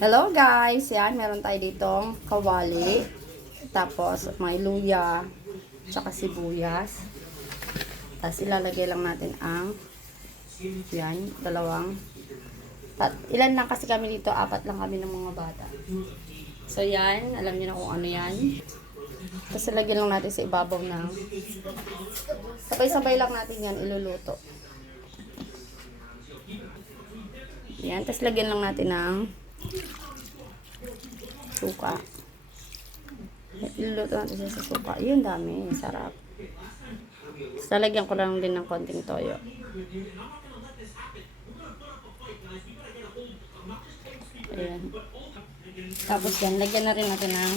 Hello guys, yan, meron tayo ditong kawali, tapos may luya, tsaka sibuyas. Tapos ilalagay lang natin ang, yan, dalawang, ilan lang kasi kami dito, 4 lang kami ng mga bata. So yan, alam niyo na kung ano yan. Tapos lagyan lang natin sa ibabaw ng, sabay-sabay lang natin yan iluluto. Yan, tapos lagyan lang natin ng suka. Iluluto natin siya sa suka. Yun, dami. Sarap. Tapos lalagyan ko lang din ng konting toyo. Ayan. Tapos yan, lagyan na rin natin ng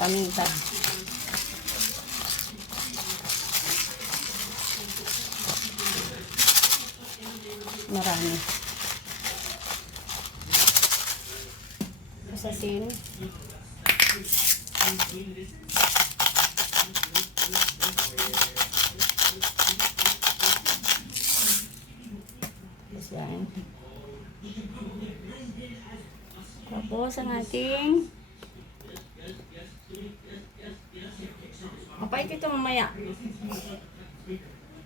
paminta. Marami. Tapos asin. Tapos yan. Tapos ang ating mapait ito mamaya.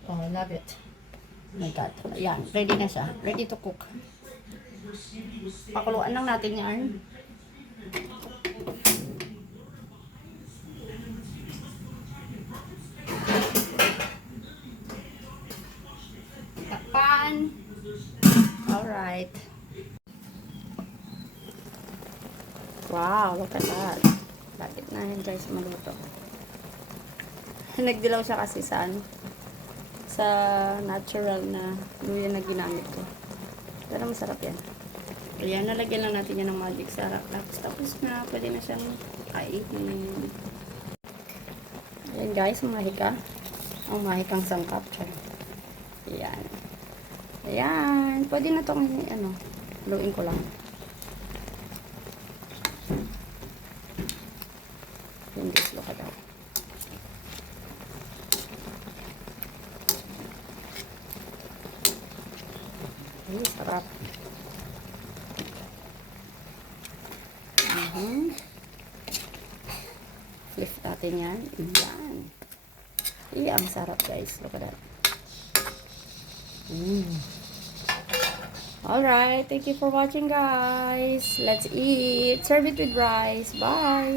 Oh, love it. Oh my God. Yan, ready na siya. Ready to cook. Pakuluan lang natin yan. Takpan. Alright. Wow, look at that. Bakit na yan guys maluto. Nagdilaw siya kasi sa natural na luya na ginamit ko. Pero masarap yan. Ayan, nalagyan lang natin yan ng magic sarap. Tapos na, pwede na siyang kainin. Ayan guys, mahika. Ang mahikang sangkap. Ayan. Ayan. Pwede na itong, haluin ko lang. Ayan guys, look at that. Ay, sarap. Flip natin yan. Ayan. Iya, ang sarap guys. Look at that. Alright. Thank you for watching guys. Let's eat. Serve it with rice. Bye.